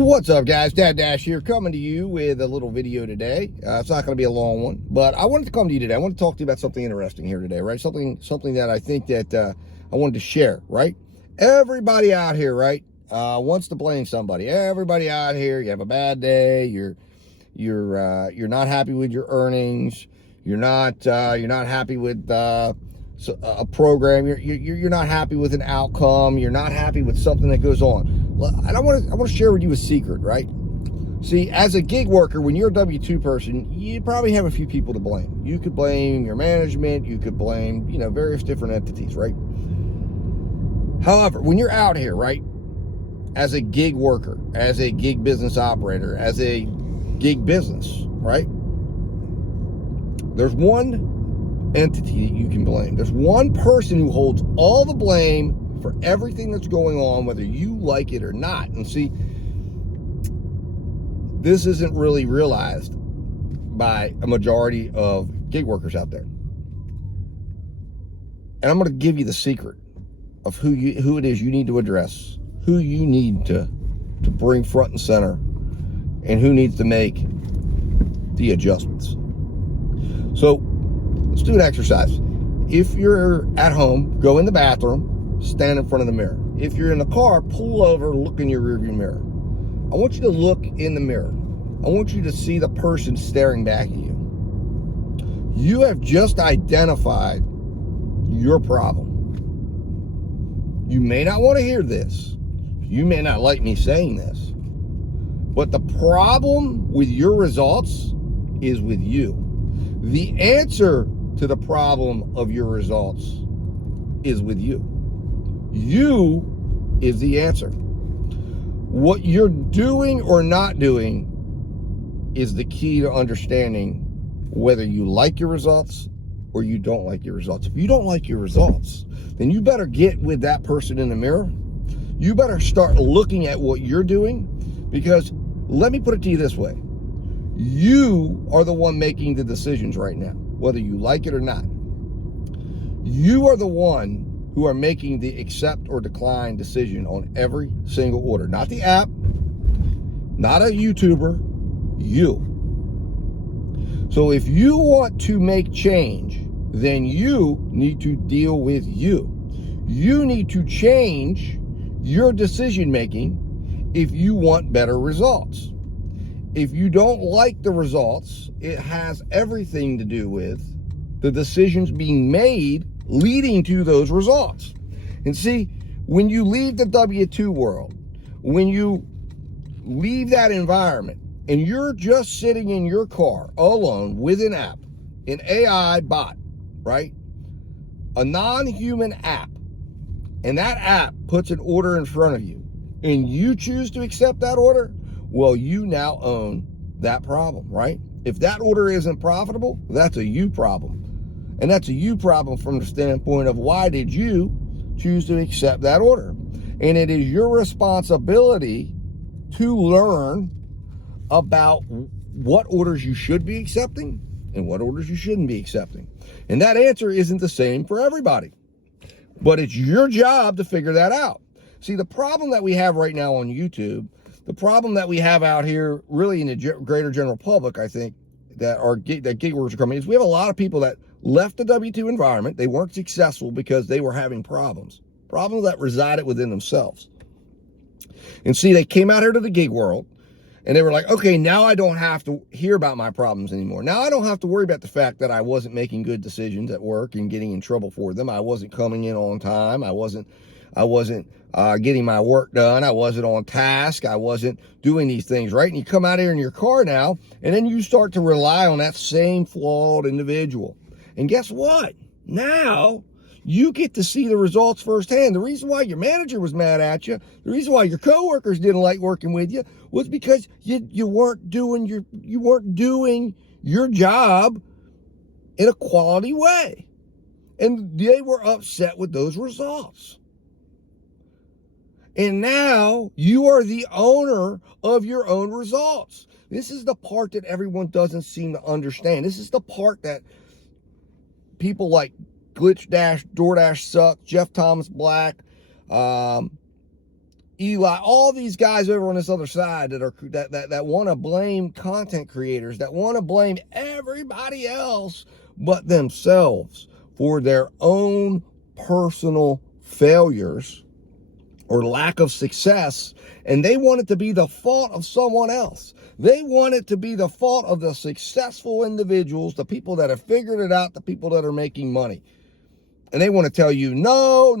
What's up, guys? Dad Dash here, coming to you with a little video today. It's not going to be a long one, but I wanted to come to you today. I want to talk to you about something interesting here today, right? Something that I think that I wanted to share, right? Everybody out here, right, wants to blame somebody. Everybody out here, you have a bad day, you're not happy with your earnings, you're not happy with a program, you're not happy with an outcome, you're not happy with something that goes on. And I want to share with you a secret, right? See, as a gig worker, when you're a W-2 person, you probably have a few people to blame. You could blame your management, you could blame, various different entities, right? However, when you're out here, right, as a gig worker, as a gig business operator, as a gig business, right, there's one entity that you can blame. There's one person who holds all the blame for everything that's going on, whether you like it or not. And see, this isn't really realized by a majority of gig workers out there. And I'm going to give you the secret of who it is you need to address, who you need to bring front and center, and who needs to make the adjustments. So let's do an exercise. If you're at home, go in the bathroom, stand in front of the mirror. If you're in the car, pull over, look in your rearview mirror. I want you to look in the mirror. I want you to see the person staring back at you. You have just identified your problem. You may not want to hear this. You may not like me saying this. But the problem with your results is with you. The answer to the problem of your results is with you. You is the answer. What you're doing or not doing is the key to understanding whether you like your results or you don't like your results. If you don't like your results, then you better get with that person in the mirror. You better start looking at what you're doing, because let me put it to you this way. You are the one making the decisions right now, whether you like it or not. You are the one who are making the accept or decline decision on every single order. Not the app, not a YouTuber, you. So if you want to make change, then you need to deal with you. You need to change your decision making if you want better results. If you don't like the results, it has everything to do with the decisions being made leading to those results. And see, when you leave the W-2 world, when you leave that environment and you're just sitting in your car alone with an app, an AI bot, right? A non-human app, and that app puts an order in front of you and you choose to accept that order, well, you now own that problem, right? If that order isn't profitable, that's a you problem. And that's a you problem from the standpoint of why did you choose to accept that order? And it is your responsibility to learn about what orders you should be accepting and what orders you shouldn't be accepting. And that answer isn't the same for everybody. But it's your job to figure that out. See, the problem that we have right now on YouTube, the problem that we have out here really in the greater general public, I think, that gig workers are coming, is we have a lot of people that left the W-2 environment. They weren't successful because they were having problems that resided within themselves. And see, they came out here to the gig world and they were like, okay, now I don't have to hear about my problems anymore. Now I don't have to worry about the fact that I wasn't making good decisions at work and getting in trouble for them. I wasn't coming in on time. I wasn't getting my work done. I wasn't on task. I wasn't doing these things, right? And you come out here in your car now, and then you start to rely on that same flawed individual. And guess what? Now you get to see the results firsthand. The reason why your manager was mad at you, the reason why your coworkers didn't like working with you, was because you weren't doing your job in a quality way. And they were upset with those results. And now you are the owner of your own results. This is the part that everyone doesn't seem to understand. This is the part that people like DoorDash Sucks, Jeff Thomas Black, Eli, all these guys over on this other side that want to blame content creators, that want to blame everybody else but themselves for their own personal failures or lack of success, and they want it to be the fault of someone else. They want it to be the fault of the successful individuals, the people that have figured it out, the people that are making money. And they want to tell you, no,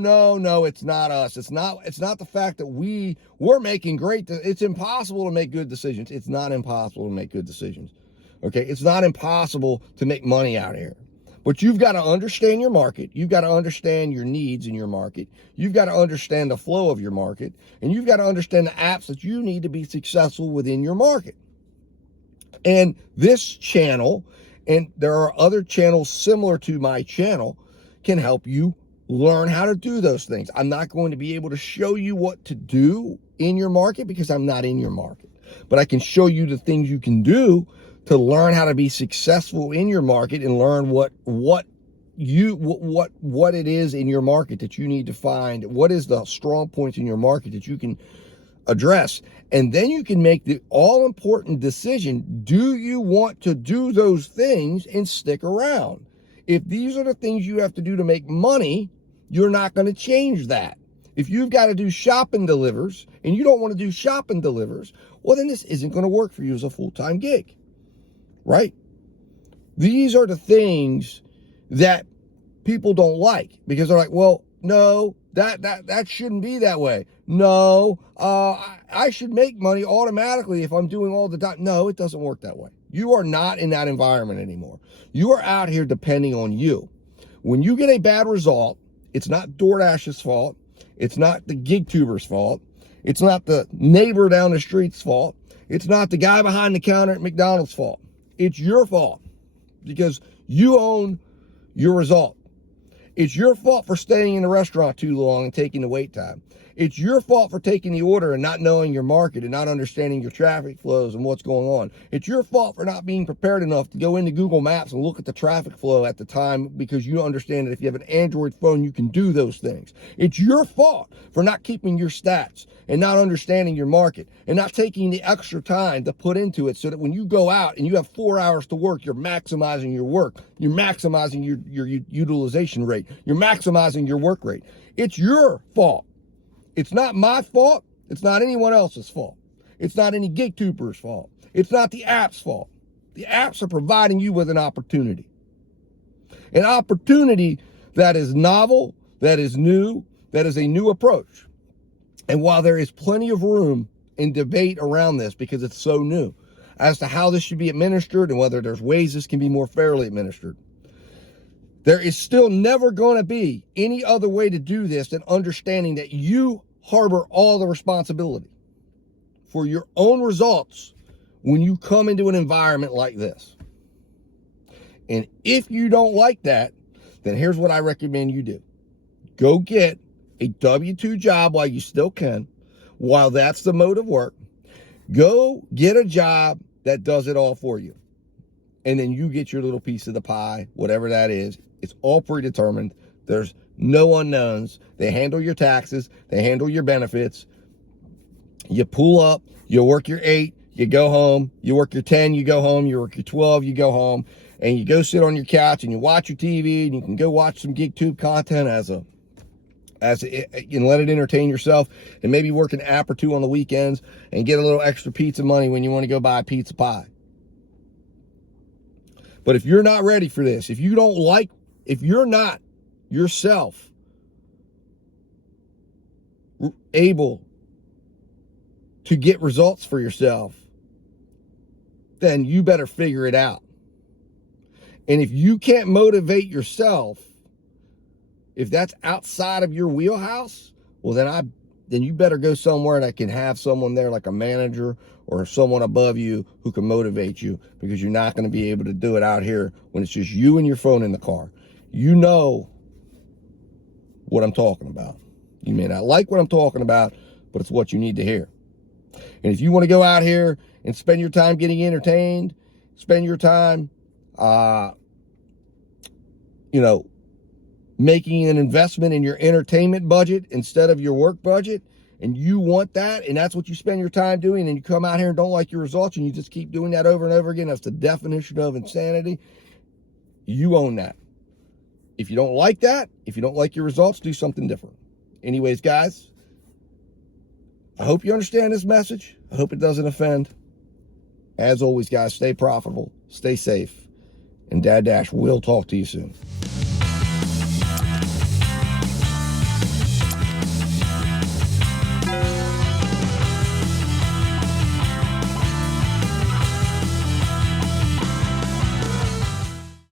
it's not us. It's not the fact that we're making it's impossible to make good decisions. It's not impossible to make good decisions. Okay? It's not impossible to make money out here. But you've got to understand your market. You've got to understand your needs in your market. You've got to understand the flow of your market. And you've got to understand the apps that you need to be successful within your market. And this channel, and there are other channels similar to my channel, can help you learn how to do those things. I'm not going to be able to show you what to do in your market because I'm not in your market. But I can show you the things you can do to learn how to be successful in your market and learn what it is in your market that you need to find. What is the strong points in your market that you can address? And then you can make the all-important decision. Do you want to do those things and stick around? If these are the things you have to do to make money, you're not going to change that. If you've got to do shop and delivers and you don't want to do shop and delivers, well, then this isn't going to work for you as a full-time gig, right? These are the things that people don't like because they're like, well, no, that shouldn't be that way. No, I should make money automatically if I'm doing all the time. No, it doesn't work that way. You are not in that environment anymore. You are out here depending on you. When you get a bad result, it's not DoorDash's fault. It's not the gig tuber's fault. It's not the neighbor down the street's fault. It's not the guy behind the counter at McDonald's fault. It's your fault because you own your result. It's your fault for staying in the restaurant too long and taking the wait time. It's your fault for taking the order and not knowing your market and not understanding your traffic flows and what's going on. It's your fault for not being prepared enough to go into Google Maps and look at the traffic flow at the time because you understand that if you have an Android phone, you can do those things. It's your fault for not keeping your stats and not understanding your market and not taking the extra time to put into it so that when you go out and you have 4 hours to work, you're maximizing your work. You're maximizing your utilization rate. You're maximizing your work rate. It's your fault. It's not my fault. It's not anyone else's fault. It's not any gig tuber's fault. It's not the app's fault. The apps are providing you with an opportunity. An opportunity that is novel, that is new, that is a new approach. And while there is plenty of room and debate around this because it's so new as to how this should be administered and whether there's ways this can be more fairly administered, there is still never going to be any other way to do this than understanding that you harbor all the responsibility for your own results when you come into an environment like this. And if you don't like that, then here's what I recommend you do. Go get a W-2 job while you still can, while that's the mode of work. Go get a job that does it all for you. And then you get your little piece of the pie, whatever that is. It's all predetermined. There's no unknowns. They handle your taxes. They handle your benefits. You pull up. You work your 8. You go home. You work your 10. You go home. You work your 12. You go home. And you go sit on your couch and you watch your TV and you can go watch some GigTube content and let it entertain yourself and maybe work an app or two on the weekends and get a little extra pizza money when you want to go buy a pizza pie. But if you're not ready for this, if you're not yourself able to get results for yourself, then you better figure it out. And if you can't motivate yourself, if that's outside of your wheelhouse, well, then you better go somewhere that can have someone there like a manager or someone above you who can motivate you, because you're not going to be able to do it out here when it's just you and your phone in the car. You know what I'm talking about. You may not like what I'm talking about, but it's what you need to hear. And if you want to go out here and spend your time getting entertained, spend your time, making an investment in your entertainment budget instead of your work budget, and you want that, and that's what you spend your time doing, and you come out here and don't like your results, and you just keep doing that over and over again, that's the definition of insanity. You own that. If you don't like that, if you don't like your results, do something different. Anyways, guys, I hope you understand this message. I hope it doesn't offend. As always, guys, stay profitable, stay safe, and Dad Dash will talk to you soon.